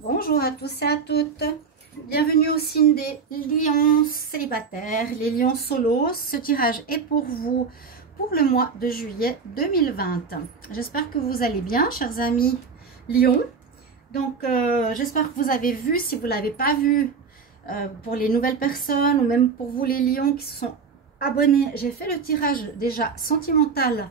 Bonjour à tous et à toutes. Bienvenue au signe des lions célibataires, les lions solos. Ce tirage est pour vous pour le mois de juillet 2020. J'espère que vous allez bien, chers amis lions. Donc, j'espère que vous avez vu. Si vous ne l'avez pas vu, pour les nouvelles personnes ou même pour vous les lions qui se sont abonnés, j'ai fait le tirage déjà sentimental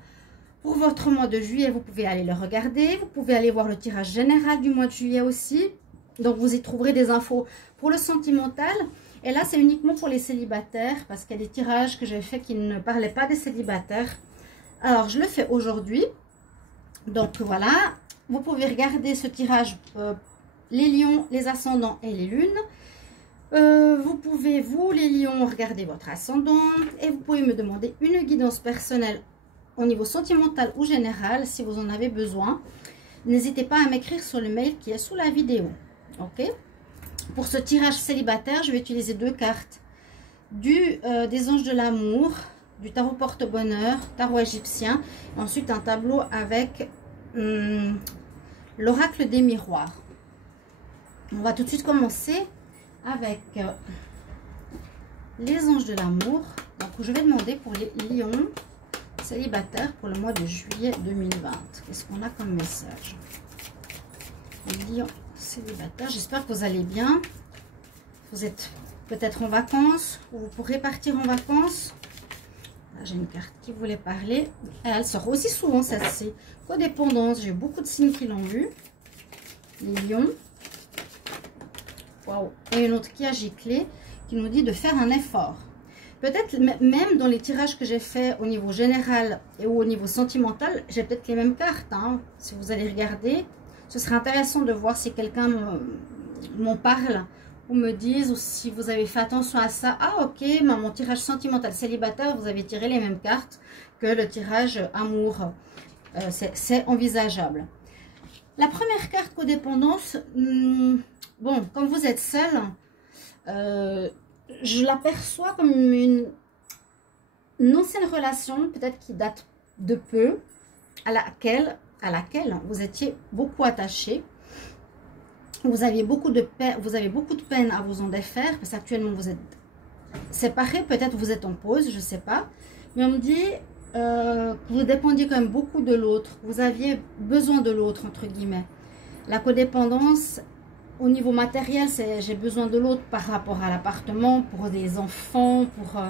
pour votre mois de juillet. Vous pouvez aller le regarder. Vous pouvez aller voir le tirage général du mois de juillet aussi. Donc, vous y trouverez des infos pour le sentimental. Et là, c'est uniquement pour les célibataires parce qu'il y a des tirages que j'ai fait qui ne parlaient pas des célibataires. Alors, je le fais aujourd'hui. Donc, voilà. Vous pouvez regarder ce tirage, les lions, les ascendants et les lunes. Vous pouvez, vous les lions, regarder votre ascendant. Et vous pouvez me demander une guidance personnelle au niveau sentimental ou général si vous en avez besoin. N'hésitez pas à m'écrire sur le mail qui est sous la vidéo. Ok. Pour ce tirage célibataire, je vais utiliser deux cartes des anges de l'amour, du tarot porte-bonheur, tarot égyptien, et ensuite un tableau avec l'oracle des miroirs. On va tout de suite commencer avec les anges de l'amour. Donc, je vais demander pour les lions célibataires pour le mois de juillet 2020. Qu'est-ce qu'on a comme message? Les lions célibataires, j'espère que vous allez bien. Vous êtes peut-être en vacances ou vous pourrez partir en vacances. Là, j'ai une carte qui voulait parler. Et elle sort aussi souvent, celle-ci. Codépendance, j'ai beaucoup de signes qui l'ont eu. Les lions. Waouh. Et une autre qui a giclé, qui nous dit de faire un effort. Peut-être même dans les tirages que j'ai fait au niveau général et au niveau sentimental, j'ai peut-être les mêmes cartes. Hein. Si vous allez regarder, ce serait intéressant de voir si quelqu'un m'en parle ou me dise, ou si vous avez fait attention à ça. Ah ok, mon tirage sentimental célibataire, vous avez tiré les mêmes cartes que le tirage amour. C'est envisageable. La première carte codépendance, bon, quand vous êtes seul, je l'aperçois comme une ancienne relation, peut-être qui date de peu, à laquelle vous étiez beaucoup attaché. Vous avez beaucoup de peine à vous en défaire, parce qu'actuellement vous êtes séparés, peut-être vous êtes en pause, je ne sais pas. Mais on me dit que vous dépendiez quand même beaucoup de l'autre. Vous aviez besoin de l'autre, entre guillemets. La codépendance, au niveau matériel, c'est j'ai besoin de l'autre par rapport à l'appartement, pour des enfants, pour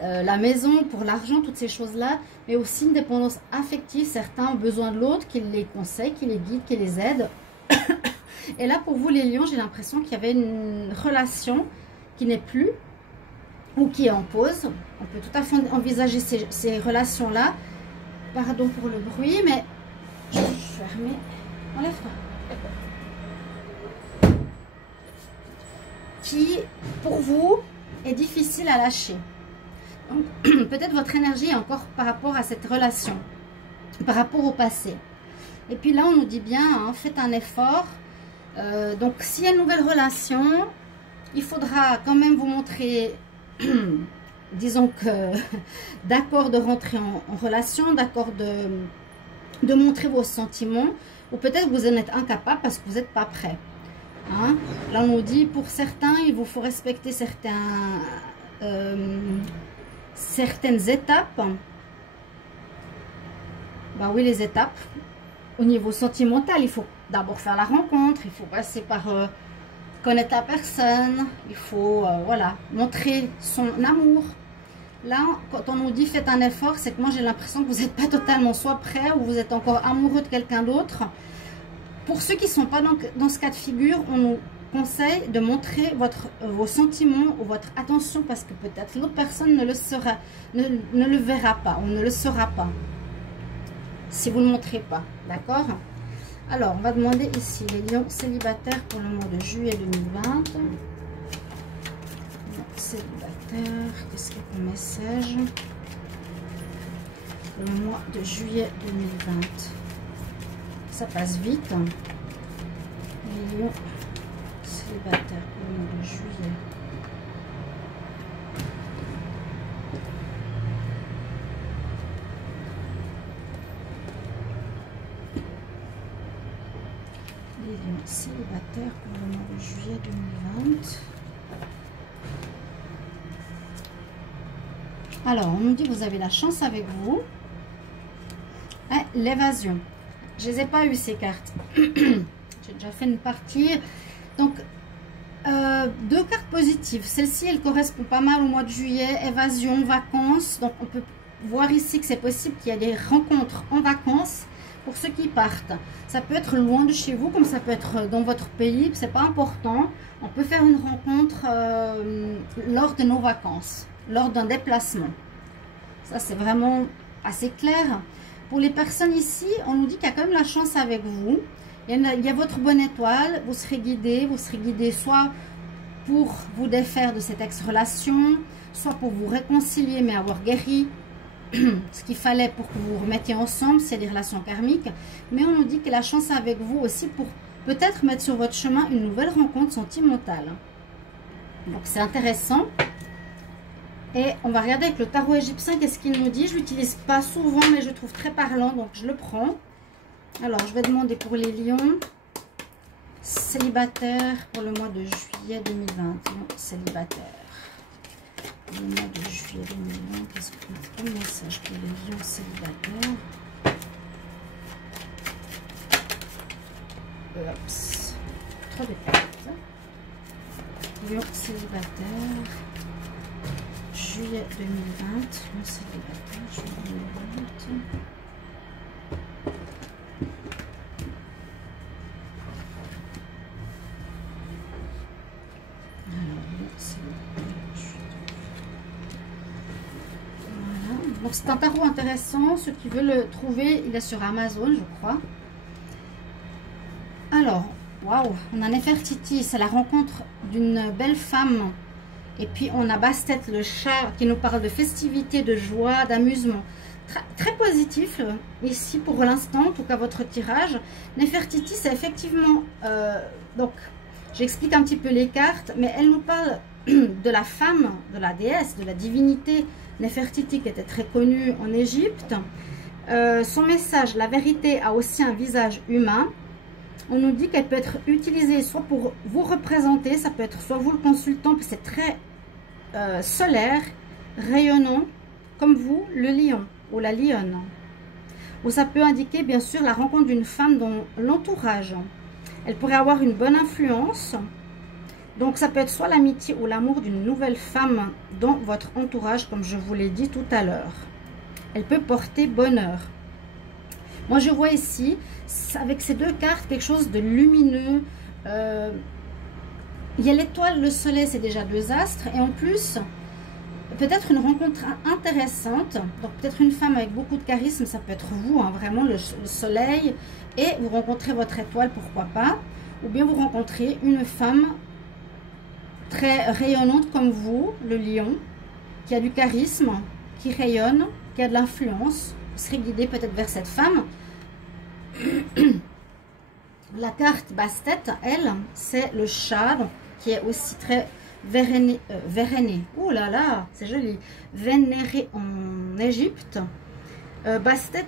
la maison, pour l'argent, toutes ces choses-là. Mais aussi une dépendance affective. Certains ont besoin de l'autre, qui les conseille, qui les guide, qui les aide. Et là, pour vous les lions, j'ai l'impression qu'il y avait une relation qui n'est plus ou qui est en pause. On peut tout à fait envisager ces relations-là. Pardon pour le bruit, mais je vais fermer. Enlève-toi. Qui, pour vous, est difficile à lâcher. Donc, peut-être votre énergie est encore par rapport à cette relation, par rapport au passé. Et puis là, on nous dit bien, hein, faites un effort. Donc, s'il y a une nouvelle relation, il faudra quand même vous montrer, disons que, d'accord de rentrer en relation, d'accord de montrer vos sentiments, ou peut-être que vous en êtes incapable parce que vous n'êtes pas prêt. Hein? Là, on nous dit, pour certains, il vous faut respecter certaines étapes. Bah oui, les étapes. Au niveau sentimental, il faut d'abord faire la rencontre, il faut passer par connaître la personne, il faut voilà, montrer son amour. Là, quand on nous dit faites un effort, c'est que moi j'ai l'impression que vous n'êtes pas totalement soit prêt ou vous êtes encore amoureux de quelqu'un d'autre. Pour ceux qui ne sont pas dans ce cas de figure, on nous conseille de montrer vos sentiments ou votre attention parce que peut-être l'autre personne ne le verra pas ou ne le saura pas si vous ne le montrez pas. D'accord? Alors, on va demander ici les lions célibataires pour le mois de juillet 2020. Célibataire, qu'est-ce qu'il y a comme message? Pour le mois de juillet 2020. Ça passe vite. Les lions célibataires pour le mois de juillet. les lions célibataires pour le mois de juillet 2020. Alors, on nous dit que vous avez la chance avec vous. L'évasion. Je les ai pas eu ces cartes. J'ai déjà fait une partie. Donc, deux cartes positives. Celle-ci, elle correspond pas mal au mois de juillet. Évasion, vacances. Donc, on peut voir ici que c'est possible qu'il y ait des rencontres en vacances pour ceux qui partent. Ça peut être loin de chez vous, comme ça peut être dans votre pays. C'est pas important. On peut faire une rencontre lors de nos vacances, lors d'un déplacement. Ça, c'est vraiment assez clair. Pour les personnes ici, on nous dit qu'il y a quand même la chance avec vous. Il y a votre bonne étoile. Vous serez guidé soit pour vous défaire de cette ex-relation, soit pour vous réconcilier, mais avoir guéri ce qu'il fallait pour que vous vous remettiez ensemble, c'est des relations karmiques. Mais on nous dit que la chance avec vous aussi pour peut-être mettre sur votre chemin une nouvelle rencontre sentimentale. Donc c'est intéressant. Et on va regarder avec le tarot égyptien qu'est-ce qu'il nous dit. Je l'utilise pas souvent, mais je le trouve très parlant, donc je le prends. Alors je vais demander pour les lions célibataires pour le mois de juillet 2020. Lions célibataires. Le mois de juillet 2020, qu'est-ce qu'on a comme message pour les lions célibataires? Oups, trop de cartes. Lions célibataires, juillet 2020, lions célibataires, juillet 2020. Donc c'est un tarot intéressant. Ceux qui veulent le trouver, il est sur Amazon, je crois. Alors, waouh, on a Nefertiti, c'est la rencontre d'une belle femme. Et puis on a Bastet, le chat, qui nous parle de festivité, de joie, d'amusement. Très positif ici pour l'instant, en tout cas votre tirage. Nefertiti, c'est effectivement... donc, j'explique un petit peu les cartes, mais elle nous parle de la femme, de la déesse, de la divinité Nefertiti qui était très connue en Égypte. Son message, la vérité a aussi un visage humain. On nous dit qu'elle peut être utilisée soit pour vous représenter, ça peut être soit vous le consultant, c'est très solaire, rayonnant, comme vous, le lion ou la lionne. Ou ça peut indiquer bien sûr la rencontre d'une femme dans l'entourage. Elle pourrait avoir une bonne influence. Donc, ça peut être soit l'amitié ou l'amour d'une nouvelle femme dans votre entourage, comme je vous l'ai dit tout à l'heure. Elle peut porter bonheur. Moi, je vois ici, avec ces deux cartes, quelque chose de lumineux. Il y a l'étoile, le soleil, c'est déjà deux astres. Et en plus, peut-être une rencontre intéressante. Donc, peut-être une femme avec beaucoup de charisme, ça peut être vous, hein, vraiment le soleil. Et vous rencontrez votre étoile, pourquoi pas. Ou bien vous rencontrez une femme très rayonnante comme vous, le lion, qui a du charisme, qui rayonne, qui a de l'influence. Vous serez guidé peut-être vers cette femme. La carte Bastet, elle, c'est le chat, donc, qui est aussi très vénéné. Oh là là, c'est joli. Vénéré en Égypte. Bastet,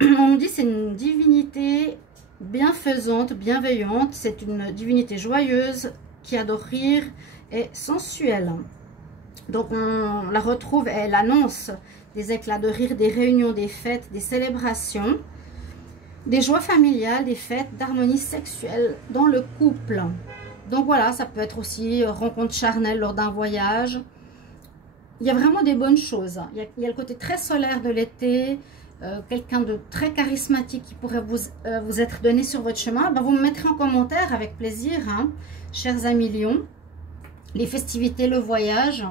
on nous dit c'est une divinité bienfaisante, bienveillante. C'est une divinité joyeuse qui adore rire et sensuelle. Donc on la retrouve, elle annonce des éclats de rire, des réunions, des fêtes, des célébrations, des joies familiales, des fêtes d'harmonie sexuelle dans le couple. Donc voilà, ça peut être aussi rencontre charnelle lors d'un voyage. Il y a vraiment des bonnes choses. Il y a le côté très solaire de l'été. Quelqu'un de très charismatique qui pourrait vous être donné sur votre chemin, ben vous me mettrez en commentaire avec plaisir, hein, chers amis lions. Les festivités, le voyage.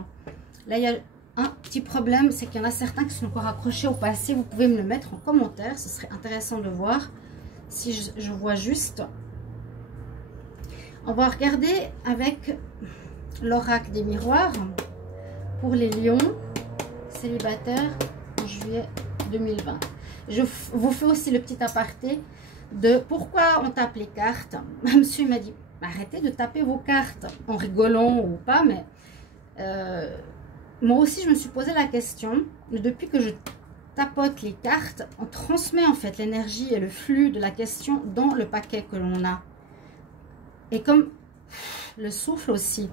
Là, il y a un petit problème, c'est qu'il y en a certains qui sont encore accrochés au passé. Vous pouvez me le mettre en commentaire, ce serait intéressant de voir si je vois juste. On va regarder avec l'oracle des miroirs pour les lions célibataires en juillet 2020. Je vous fais aussi le petit aparté de pourquoi on tape les cartes. Monsieur m'a dit arrêtez de taper vos cartes en rigolant ou pas, mais moi aussi je me suis posé la question depuis que je tapote les cartes, on transmet en fait l'énergie et le flux de la question dans le paquet que l'on a. Et comme le souffle aussi.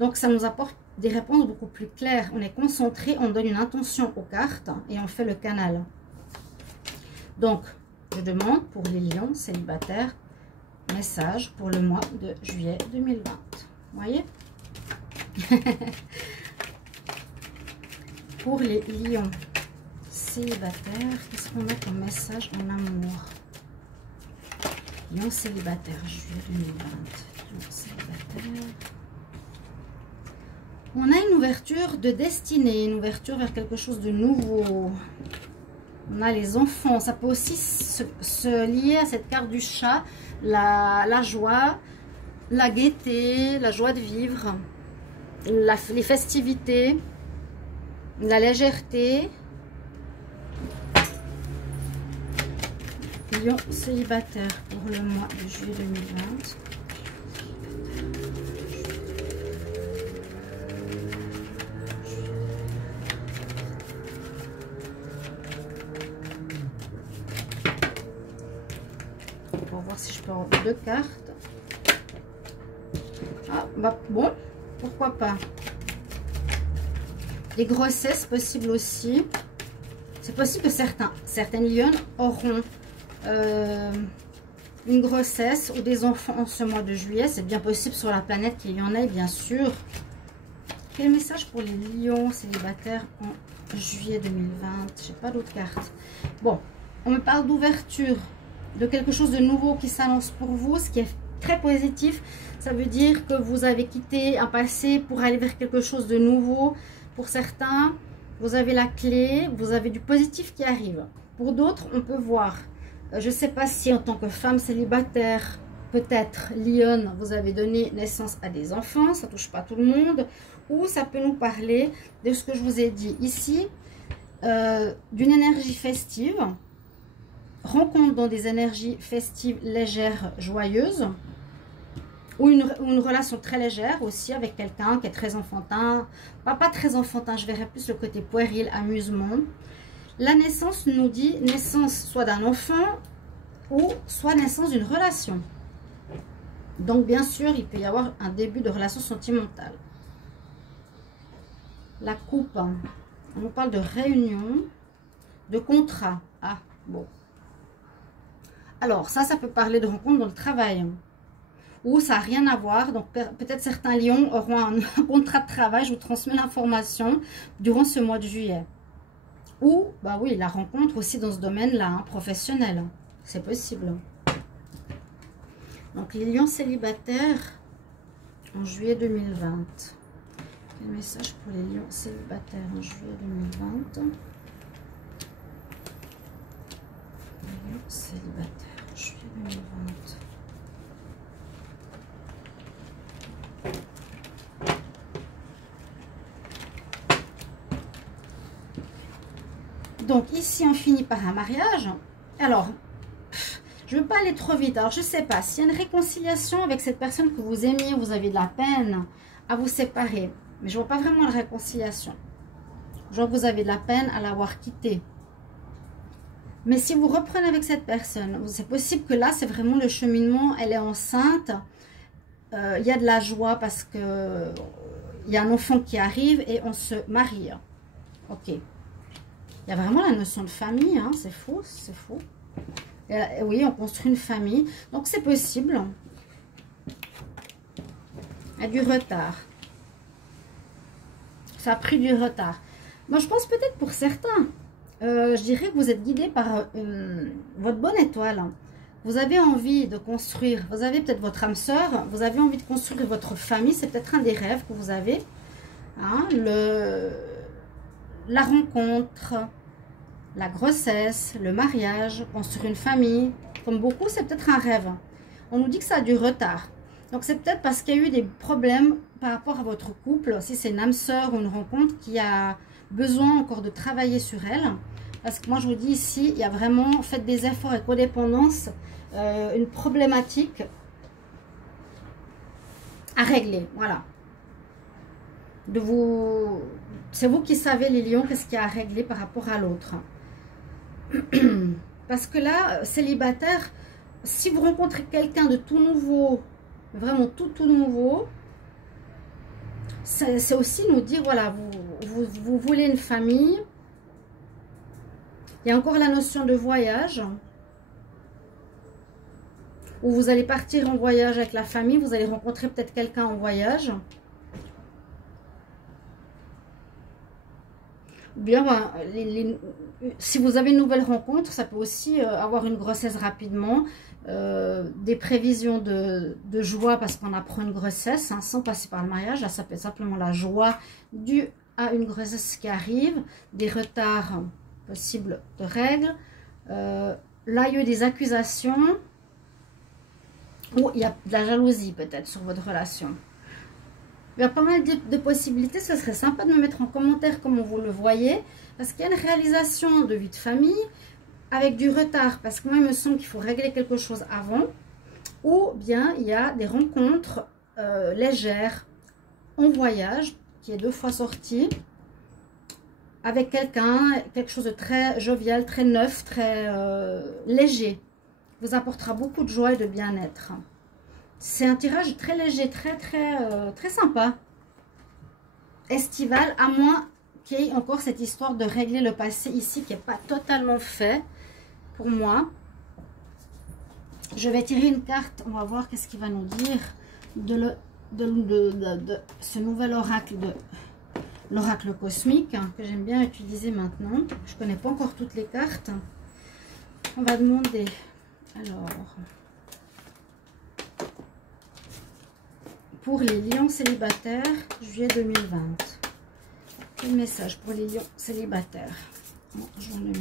Donc ça nous apporte des réponses beaucoup plus claires. On est concentré, on donne une intention aux cartes et on fait le canal. Donc, je demande pour les lions célibataires, message pour le mois de juillet 2020. Vous voyez? Pour les lions célibataires, qu'est-ce qu'on a comme message en amour? Lions célibataires, juillet 2020. Lions célibataires. On a une ouverture de destinée, une ouverture vers quelque chose de nouveau. On a les enfants, ça peut aussi se lier à cette carte du chat, la joie, la gaieté, la joie de vivre, les festivités, la légèreté. Lion célibataire pour le mois de juillet 2020. Pour voir si je peux avoir 2 cartes. Ah, bah bon, pourquoi pas. Les grossesses possibles aussi. C'est possible que certaines lionnes auront une grossesse ou des enfants en ce mois de juillet. C'est bien possible sur la planète qu'il y en ait, bien sûr. Quel message pour les lions célibataires en juillet 2020? Je n'ai pas d'autres cartes. Bon, on me parle d'ouverture, de quelque chose de nouveau qui s'annonce pour vous, ce qui est très positif. Ça veut dire que vous avez quitté un passé pour aller vers quelque chose de nouveau. Pour certains, vous avez la clé, vous avez du positif qui arrive. Pour d'autres, on peut voir, je ne sais pas si en tant que femme célibataire, peut-être lionne, vous avez donné naissance à des enfants, ça ne touche pas tout le monde, ou ça peut nous parler de ce que je vous ai dit ici, d'une énergie festive, rencontre dans des énergies festives légères, joyeuses, ou une relation très légère aussi avec quelqu'un qui est très enfantin, pas très enfantin, je verrais plus le côté puéril, amusement. La naissance nous dit naissance soit d'un enfant ou soit naissance d'une relation. Donc bien sûr, il peut y avoir un début de relation sentimentale. La coupe, on nous parle de réunion, de contrat. Ah, bon. Alors, ça peut parler de rencontre dans le travail. Ou ça n'a rien à voir. Donc, peut-être certains lions auront un contrat de travail. Je vous transmets l'information durant ce mois de juillet. Ou, bah oui, la rencontre aussi dans ce domaine-là, hein, professionnel. C'est possible. Donc, les lions célibataires en juillet 2020. Quel message pour les lions célibataires en juillet 2020? Les lions célibataires en juillet 2020. Donc ici on finit par un mariage. Alors je ne veux pas aller trop vite. Alors je ne sais pas s'il y a une réconciliation avec cette personne que vous aimiez, vous avez de la peine à vous séparer, mais je ne vois pas vraiment une réconciliation. Je vois que vous avez de la peine à l'avoir quittée. Mais si vous reprenez avec cette personne, c'est possible que là c'est vraiment le cheminement. Elle est enceinte, il y a de la joie parce que il y a un enfant qui arrive et on se marie. Ok. Il y a vraiment la notion de famille, hein, c'est fou, c'est fou. Et oui, on construit une famille, donc c'est possible. Il y a du retard. Ça a pris du retard. Moi, je pense peut-être pour certains, je dirais que vous êtes guidé par votre bonne étoile. Vous avez envie de construire, vous avez peut-être votre âme sœur, vous avez envie de construire votre famille, c'est peut-être un des rêves que vous avez. Hein, la rencontre, la grossesse, le mariage, construire une famille. Comme beaucoup, c'est peut-être un rêve. On nous dit que ça a du retard. Donc, c'est peut-être parce qu'il y a eu des problèmes par rapport à votre couple. Si c'est une âme sœur ou une rencontre qui a besoin encore de travailler sur elle. Parce que moi, je vous dis ici, il y a vraiment, faites des efforts et codépendance, une problématique à régler. Voilà. C'est vous qui savez, les lions, qu'est-ce qu'il y a à régler par rapport à l'autre. Parce que là, célibataire, si vous rencontrez quelqu'un de tout nouveau, vraiment tout nouveau, c'est aussi nous dire, voilà, vous voulez une famille. Il y a encore la notion de voyage. Où vous allez partir en voyage avec la famille, vous allez rencontrer peut-être quelqu'un en voyage. Bien, si vous avez une nouvelle rencontre, ça peut aussi avoir une grossesse rapidement, des prévisions de joie parce qu'on apprend une grossesse, hein, sans passer par le mariage. Là, ça peut être simplement la joie due à une grossesse qui arrive, des retards possibles de règles. Là, il y a eu des accusations ou il y a de la jalousie peut-être sur votre relation. Il y a pas mal de possibilités. Ce serait sympa de me mettre en commentaire comment vous le voyez. Parce qu'il y a une réalisation de vie de famille avec du retard. Parce que moi, il me semble qu'il faut régler quelque chose avant. Ou bien, il y a des rencontres légères en voyage, qui est 2 fois sorti. Avec quelqu'un, quelque chose de très jovial, très neuf, très léger. Vous apportera beaucoup de joie et de bien-être. C'est un tirage très léger, très sympa. Estival, à moins qu'il y ait encore cette histoire de régler le passé ici qui n'est pas totalement fait pour moi. Je vais tirer une carte, on va voir qu'est-ce qu'il va nous dire de ce nouvel oracle, de l'oracle cosmique, hein, que j'aime bien utiliser maintenant. Je ne connais pas encore toutes les cartes. On va demander, alors... pour les lions célibataires, juillet 2020. Quel message pour les lions célibataires en juin 2020?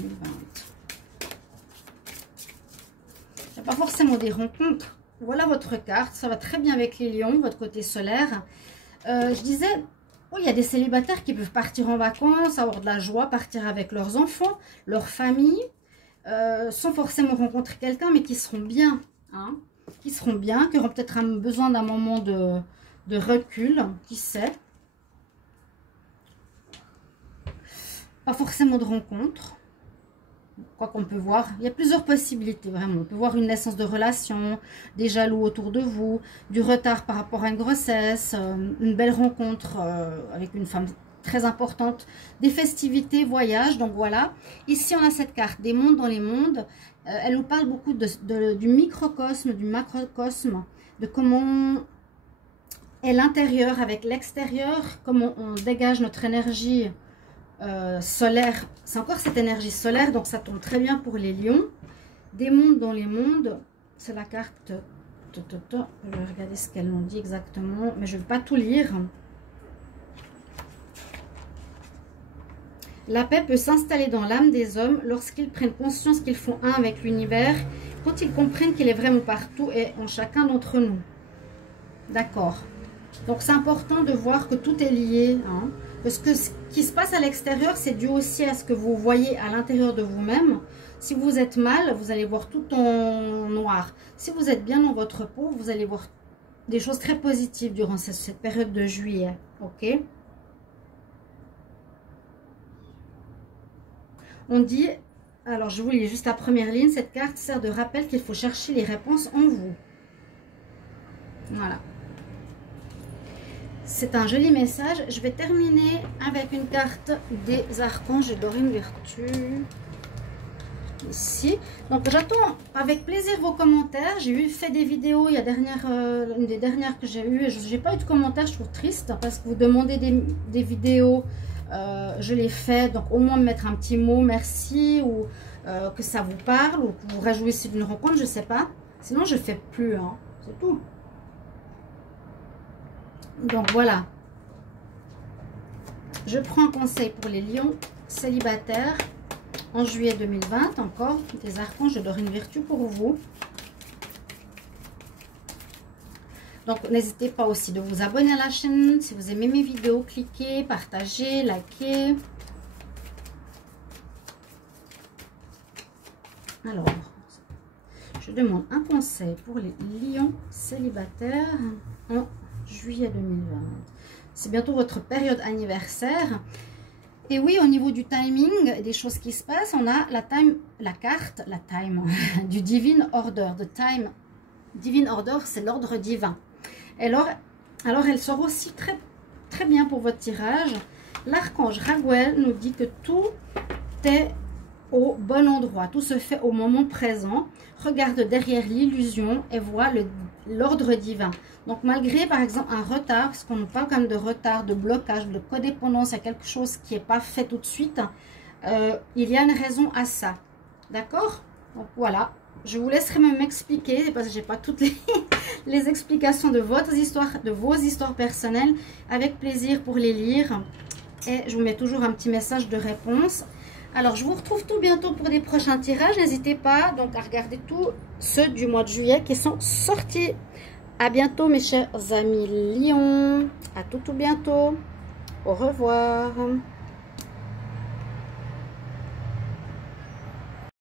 Il n'y a pas forcément des rencontres. Voilà votre carte. Ça va très bien avec les lions, votre côté solaire. Je disais, oui, il y a des célibataires qui peuvent partir en vacances, avoir de la joie, partir avec leurs enfants, leur famille, sans forcément rencontrer quelqu'un, mais qui seront bien, hein, qui seront bien, qui auront peut-être besoin d'un moment de recul, qui sait. Pas forcément de rencontre, quoi qu'on peut voir. Il y a plusieurs possibilités, vraiment. On peut voir une naissance de relation, des jaloux autour de vous, du retard par rapport à une grossesse, une belle rencontre avec une femme très importante, des festivités, voyages. Donc voilà, ici on a cette carte des mondes dans les mondes. Elle nous parle beaucoup du microcosme, du macrocosme, de comment est l'intérieur avec l'extérieur, comment on dégage notre énergie solaire. C'est encore cette énergie solaire, donc ça tombe très bien pour les lions. Des mondes dans les mondes, c'est la carte. Je vais regarder ce qu'elle nous dit exactement, mais je ne vais pas tout lire. La paix peut s'installer dans l'âme des hommes lorsqu'ils prennent conscience qu'ils font un avec l'univers, quand ils comprennent qu'il est vraiment partout et en chacun d'entre nous. D'accord. Donc c'est important de voir que tout est lié, hein, parce que ce qui se passe à l'extérieur, c'est dû aussi à ce que vous voyez à l'intérieur de vous-même. Si vous êtes mal, vous allez voir tout en noir. Si vous êtes bien dans votre peau, vous allez voir des choses très positives durant cette période de juillet. Ok ? On dit, alors je vous lis juste la première ligne, cette carte sert de rappel qu'il faut chercher les réponses en vous. Voilà. C'est un joli message. Je vais terminer avec une carte des archanges de Dorine Virtue. Ici. Donc j'attends avec plaisir vos commentaires. J'ai fait des vidéos, il y a une des dernières que j'ai eues. Je n'ai pas eu de commentaires, je trouve triste, parce que vous demandez des vidéos. Je l'ai fait, donc au moins me mettre un petit mot merci, ou que ça vous parle, ou que vous réjouissez d'une rencontre, je sais pas. Sinon je fais plus, hein. C'est tout. Donc voilà. Je prends un conseil pour les lions célibataires en juillet 2020, encore des archanges de Dorine Virtue pour vous. Donc, n'hésitez pas aussi de vous abonner à la chaîne. Si vous aimez mes vidéos, cliquez, partagez, likez. Alors, je demande un conseil pour les lions célibataires en juillet 2020. C'est bientôt votre période anniversaire. Et oui, au niveau du timing, des choses qui se passent, on a la carte du Divine Order. Divine Order, c'est l'ordre divin. Alors, elle sort aussi très bien pour votre tirage. L'archange Raguel nous dit que tout est au bon endroit, tout se fait au moment présent. Regarde derrière l'illusion et vois l'ordre divin. Donc malgré par exemple un retard, parce qu'on nous parle quand même de retard, de blocage, de codépendance à quelque chose qui n'est pas fait tout de suite, il y a une raison à ça. D'accord? Donc voilà, je vous laisserai même m'expliquer, parce que je n'ai pas toutes les explications de vos histoires personnelles, avec plaisir pour les lire. Et je vous mets toujours un petit message de réponse. Alors, je vous retrouve tout bientôt pour des prochains tirages. N'hésitez pas donc à regarder tous ceux du mois de juillet qui sont sortis. À bientôt, mes chers amis Lions. À tout bientôt. Au revoir.